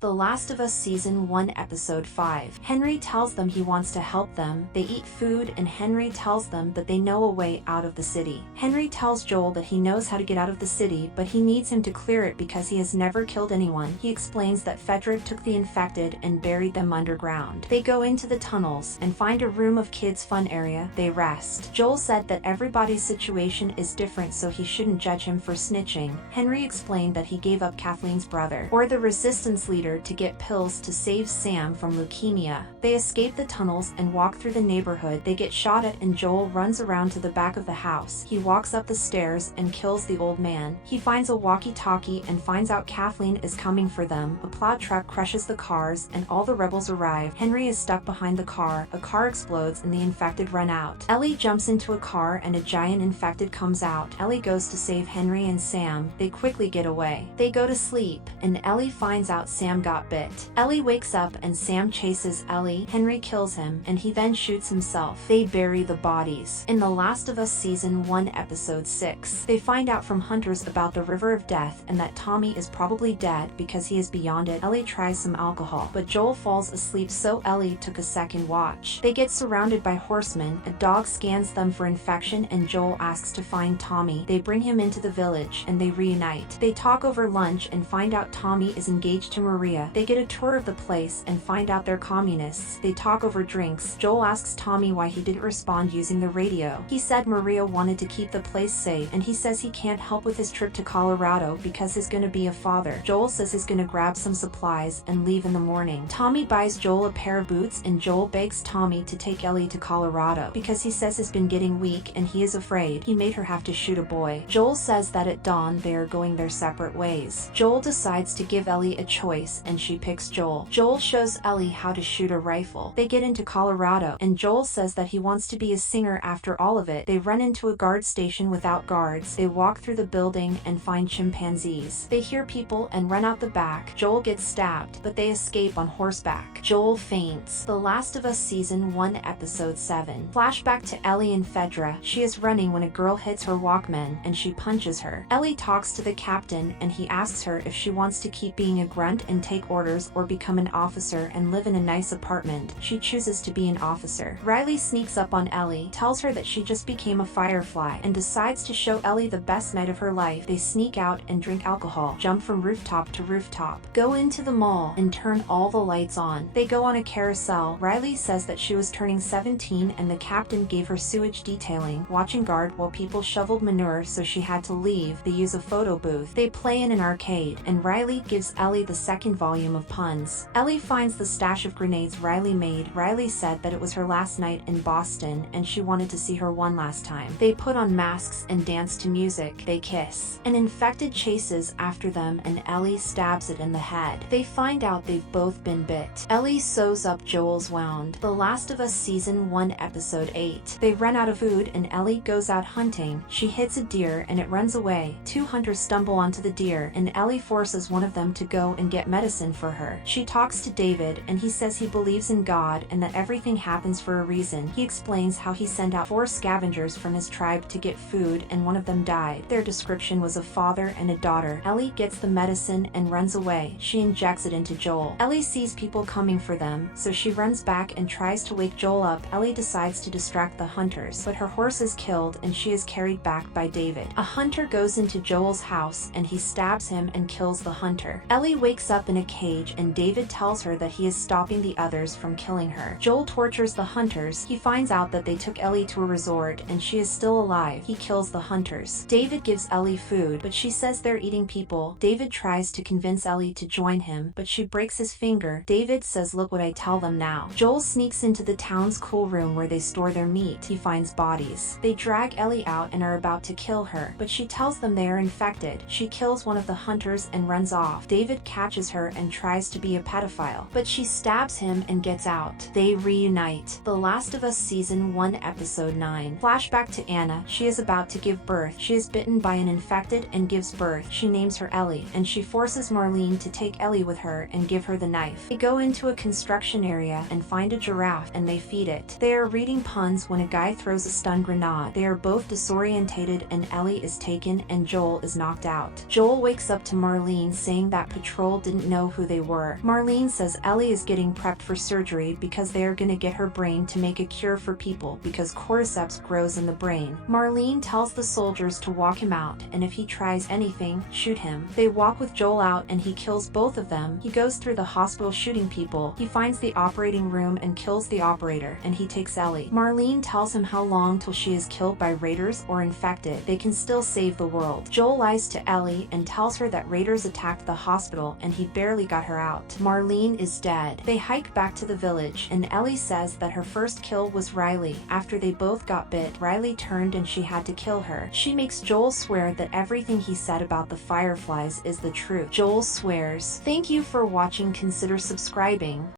The Last of Us Season 1 Episode 5. Henry tells them he wants to help them. They eat food and Henry tells them that they know a way out of the city. Henry tells Joel that he knows how to get out of the city, but he needs him to clear it because he has never killed anyone. He explains that Fedra took the infected and buried them underground. They go into the tunnels and find a room of kids' fun area. They rest. Joel said that everybody's situation is different, so he shouldn't judge him for snitching. Henry explained that he gave up Kathleen's brother, or the resistance leader, to get pills to save Sam from leukemia. They escape the tunnels and walk through the neighborhood. They get shot at and Joel runs around to the back of the house. He walks up the stairs and kills the old man. He finds a walkie-talkie and finds out Kathleen is coming for them. A plow truck crushes the cars and all the rebels arrive. Henry is stuck behind the car. A car explodes and the infected run out. Ellie jumps into a car and a giant infected comes out. Ellie goes to save Henry and Sam. They quickly get away. They go to sleep and Ellie finds out Sam got bit. Ellie wakes up and Sam chases Ellie. Henry kills him and he then shoots himself. They bury the bodies. In The Last of Us Season 1 Episode 6, they find out from hunters about the River of Death and that Tommy is probably dead because he is beyond it. Ellie tries some alcohol, but Joel falls asleep, so Ellie took a second watch. They get surrounded by horsemen. A dog scans them for infection and Joel asks to find Tommy. They bring him into the village and they reunite. They talk over lunch and find out Tommy is engaged to Maria. They get a tour of the place and find out they're communists. They talk over drinks. Joel asks Tommy why he didn't respond using the radio. He said Maria wanted to keep the place safe and he says he can't help with his trip to Colorado because he's gonna be a father. Joel says he's gonna grab some supplies and leave in the morning. Tommy buys Joel a pair of boots and Joel begs Tommy to take Ellie to Colorado because he says he's been getting weak and he is afraid he made her have to shoot a boy. Joel says that at dawn they are going their separate ways. Joel decides to give Ellie a choice and she picks Joel. Joel shows Ellie how to shoot a rifle. They get into Colorado and Joel says that he wants to be a singer after all of it. They run into a guard station without guards. They walk through the building and find chimpanzees. They hear people and run out the back. Joel gets stabbed, but they escape on horseback. Joel faints. The Last of Us Season 1 Episode 7. Flashback to Ellie and Fedra. She is running when a girl hits her Walkman and she punches her. Ellie talks to the captain and he asks her if she wants to keep being a grunt and take orders or become an officer and live in a nice apartment. She chooses to be an officer. Riley sneaks up on Ellie, tells her that she just became a firefly, and decides to show Ellie the best night of her life. They sneak out and drink alcohol, jump from rooftop to rooftop, go into the mall, and turn all the lights on. They go on a carousel. Riley says that she was turning 17 and the captain gave her sewage detailing, watching guard while people shoveled manure, so she had to leave. They use a photo booth. They play in an arcade, and Riley gives Ellie the second volume of puns. Ellie finds the stash of grenades Riley made. Riley said that it was her last night in Boston and she wanted to see her one last time. They put on masks and dance to music. They kiss. An infected chases after them and Ellie stabs it in the head. They find out they've both been bit. Ellie sews up Joel's wound. The Last of Us Season 1 Episode 8. They run out of food and Ellie goes out hunting. She hits a deer and it runs away. Two hunters stumble onto the deer and Ellie forces one of them to go and get medicine for her. She talks to David and he says he believes in God and that everything happens for a reason. He explains how he sent out 4 scavengers from his tribe to get food and one of them died. Their description was a father and a daughter. Ellie gets the medicine and runs away. She injects it into Joel. Ellie sees people coming for them, so she runs back and tries to wake Joel up. Ellie decides to distract the hunters, but her horse is killed and she is carried back by David. A hunter goes into Joel's house and he stabs him and kills the hunter. Ellie wakes up in a cage and David tells her that he is stopping the others from killing her. Joel tortures the hunters. He finds out that they took Ellie to a resort and she is still alive. He kills the hunters. David gives Ellie food, but she says they're eating people. David tries to convince Ellie to join him, but she breaks his finger. David says, "Look what I tell them now." Joel sneaks into the town's cool room where they store their meat. He finds bodies. They drag Ellie out and are about to kill her, but she tells them they are infected. She kills one of the hunters and runs off. David catches her and tries to be a pedophile, but she stabs him and gets out. They reunite. The Last of Us Season 1 Episode 9. Flashback to Anna. She is about to give birth. She is bitten by an infected and gives birth. She names her Ellie, and she forces Marlene to take Ellie with her and give her the knife. They go into a construction area and find a giraffe and they feed it. They are reading puns when a guy throws a stun grenade. They are both disorientated and Ellie is taken and Joel is knocked out. Joel wakes up to Marlene saying that Patrol didn't didn't know who they were. Marlene says Ellie is getting prepped for surgery because they are gonna get her brain to make a cure for people because cordyceps grows in the brain. Marlene tells the soldiers to walk him out, and if he tries anything, shoot him. They walk with Joel out and he kills both of them. He goes through the hospital shooting people. He finds the operating room and kills the operator, and he takes Ellie. Marlene tells him how long till she is killed by raiders or infected. They can still save the world. Joel lies to Ellie and tells her that raiders attacked the hospital and he barely got her out. Marlene is dead. They hike back to the village and Ellie says that her first kill was Riley. After they both got bit, Riley turned and she had to kill her. She makes Joel swear that everything he said about the fireflies is the truth. Joel swears. Thank you for watching. Consider subscribing.